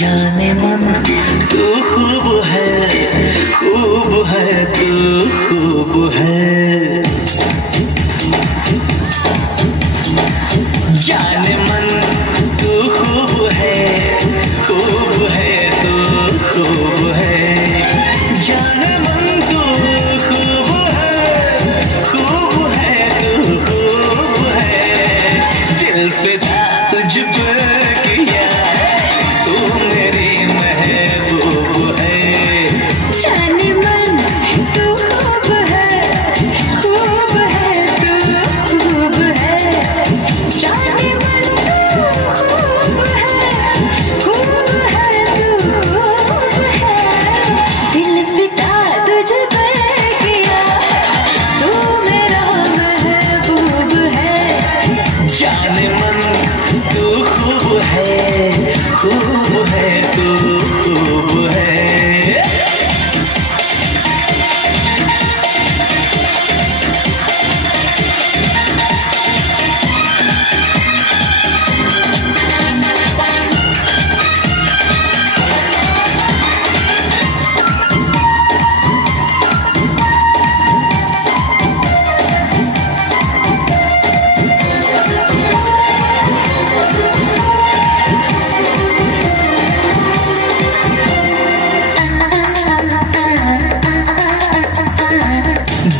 जाने मन तू खूब है तू खूब है। जाने मन तू खूब है तू खूब है। जाने मन तू खूब है तू खूब है। दिल फिदा तुझ पे किया तू मेरी महबूब है। जाने मन तू खूब है तू खूब है। जाने मन तू खूब है तू खूब है। दिल फिदा तुझ पे किया तू मेरा महबूब है। जाने मन तू खूब है तू खूब है।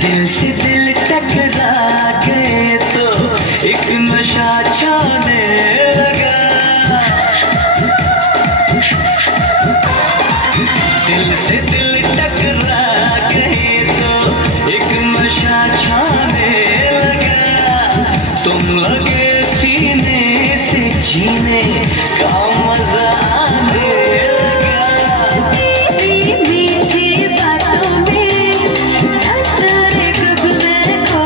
दिल से दिल टकरा गए तो एक नशा छाने लगा। दिल से दिल टकरा गए तो एक नशा छाने लगा। तुम लगे सीने से जीने का मजा आने लगा। तेरी मीठी बातों में तेरे कब मैं खो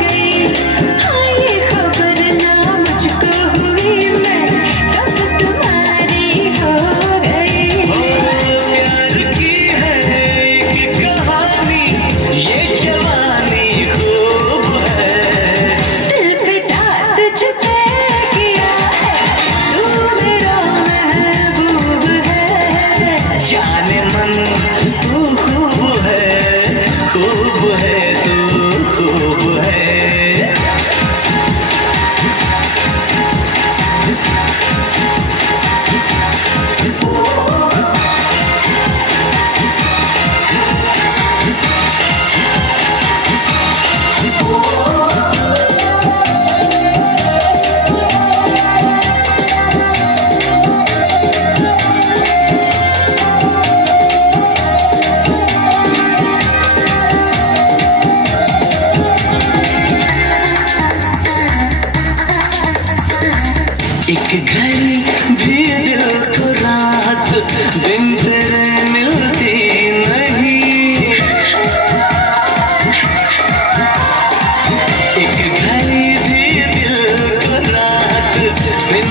गई। हाँ ये खबर ना मुझको हुई मैं कब तुम्हारी हो गई। प्यार की है एक कहानी ये जवानी खूब है। दिल फिदा तुझ पे किया तू मेरा महबूब है। जाने मन तू खूब है तू खूब है। एक घड़ी भी दिल को रात दिन तेरे मिलती नहीं। एक घड़ी भी दिल को रात दिन